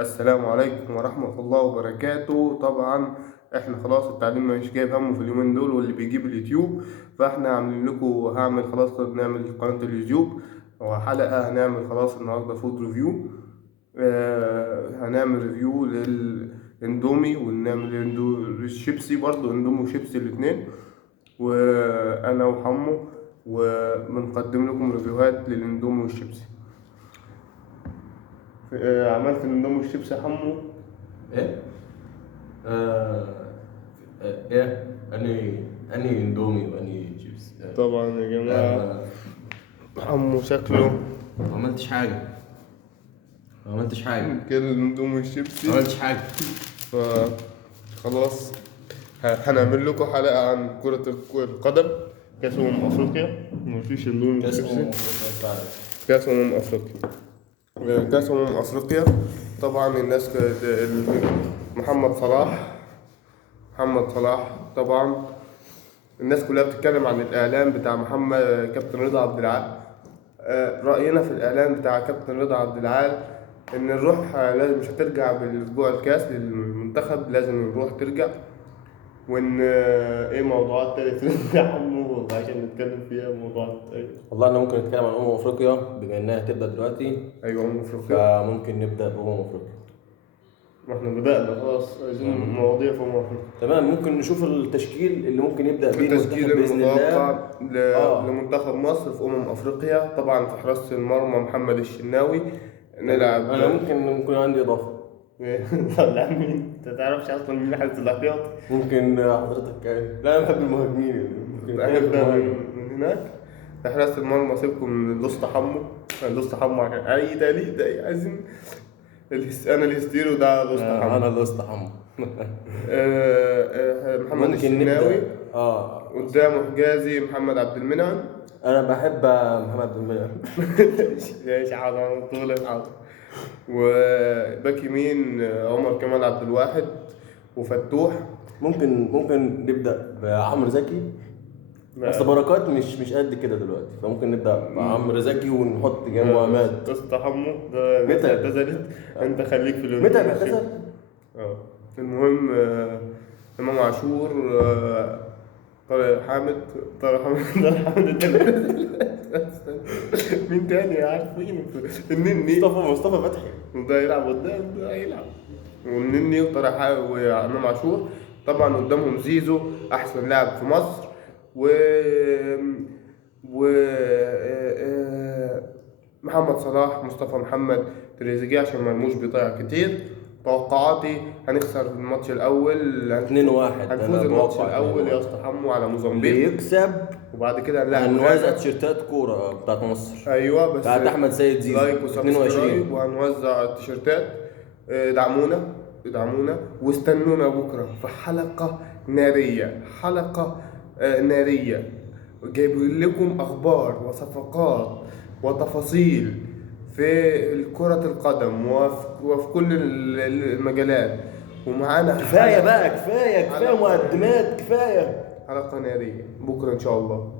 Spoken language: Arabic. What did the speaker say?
السلام عليكم ورحمة الله وبركاته. طبعا احنا خلاص التعليم مش جايب همه في اليومين دول، واللي بيجيب اليوتيوب، فاحنا عاملين لكم. هعمل خلاص نعمل قناة اليوتيوب وحلقة. هنعمل خلاص النهاردة فود ريفيو. هنعمل ريفيو للاندومي، ونعمل الشيبسي برضو، اندومي وشيبسي الاتنين، وانا وحمو، وبنقدم لكم ريفيوهات للاندومي والشيبسي. عملت الاندومي والشيبسي يا حمو. ايه؟ آه ايه؟ اني اندومي واني شيبس. طبعا يا جماعة حمو شكله ما عملتش حاجة. كل الاندومي والشيبسي. فخلاص هنعمل لكم حلقة عن كرة القدم، كأس أفريقيا. مفيش اندومي والشيبسي. كأس أفريقيا. كأس أفريقيا. طبعا الناس محمد صلاح طبعا. الناس كلها بتتكلم عن الإعلان بتاع كابتن رضا عبد العال. رأينا في الإعلان بتاع كابتن رضا عبد العال إن الروح لازم مش هترجع بالأسبوع الكاس للمنتخب، لازم الروح ترجع. وإن إيه موضوعات تانية يا عمو عشان نتكلم فيها موضوعات تانية. والله انا ممكن نتكلم عن افريقيا بما انها هتبدا دلوقتي. أيوة أفريقيا. فممكن نبدا افريقيا. ما إحنا بدأنا خلاص، عايزين مواضيع في أفريقيا. تمام، ممكن نشوف التشكيل اللي ممكن يبدا بيه التشكيل المنتخب باذن المتوقع الله. لمنتخب مصر في أفريقيا. طبعا في حراسة المرمى محمد الشناوي. نلعب. انا ممكن عندي اضافه. طلع مين؟ انت تعرفش اصلا مين حارس الاحتياط؟ ممكن حضرتك لا، انا بحب المهاجمين يعني. ممكن هنبدا من هناك. في حراسة المرمى سيبكم من لوست حمو عشان اي تقليد عايزين انا الهستيرو ده لوست حمو. انا لوست حمو. محمد الشناوي. قدامه حجازي محمد عبد المنعم. انا بحب محمد عبد المنعم. ايش عظمه طول الحظ. وباك يمين عمر كمال عبد الواحد وفتوح. ممكن نبدا بعمرو زكي. بس بركات مش قد كده دلوقتي، فممكن نبدا بعمرو زكي ونحط جنبه عماد. تستحموا ده متى اعتزلت. انت خليك في متى اعتزل؟ المهم امام عاشور. طارق حامد. مين تاني عارفين؟ النني. مصطفى فتحي. وده يلعب قدام، ده يلعب. والنني وطارق حامد وامام عاشور. طبعا قدامهم زيزو احسن لاعب في مصر، و محمد صلاح، مصطفى محمد، تريزيجيه عشان مرموش بيضيع كتير. توقعاتي هنخسر الماتش الاول 2-1. هنفوز الماتش الاول يا اسطى حمو على موزمبيق. يكسب وبعد كده هنوزع تيشيرتات كوره بتاعت مصر. ايوه بس بتاعت احمد سيد زيزو. لايك وسبسكرايب وهنوزع التيشيرتات. دعمونا واستنونا بكره في حلقه ناريه جايبين لكم اخبار وصفقات وتفاصيل في كرة القدم وفي كل المجالات. ومعانا كفايه بقى، كفايه مقدمات، كفايه. حلقة نارية بكرة إن شاء الله.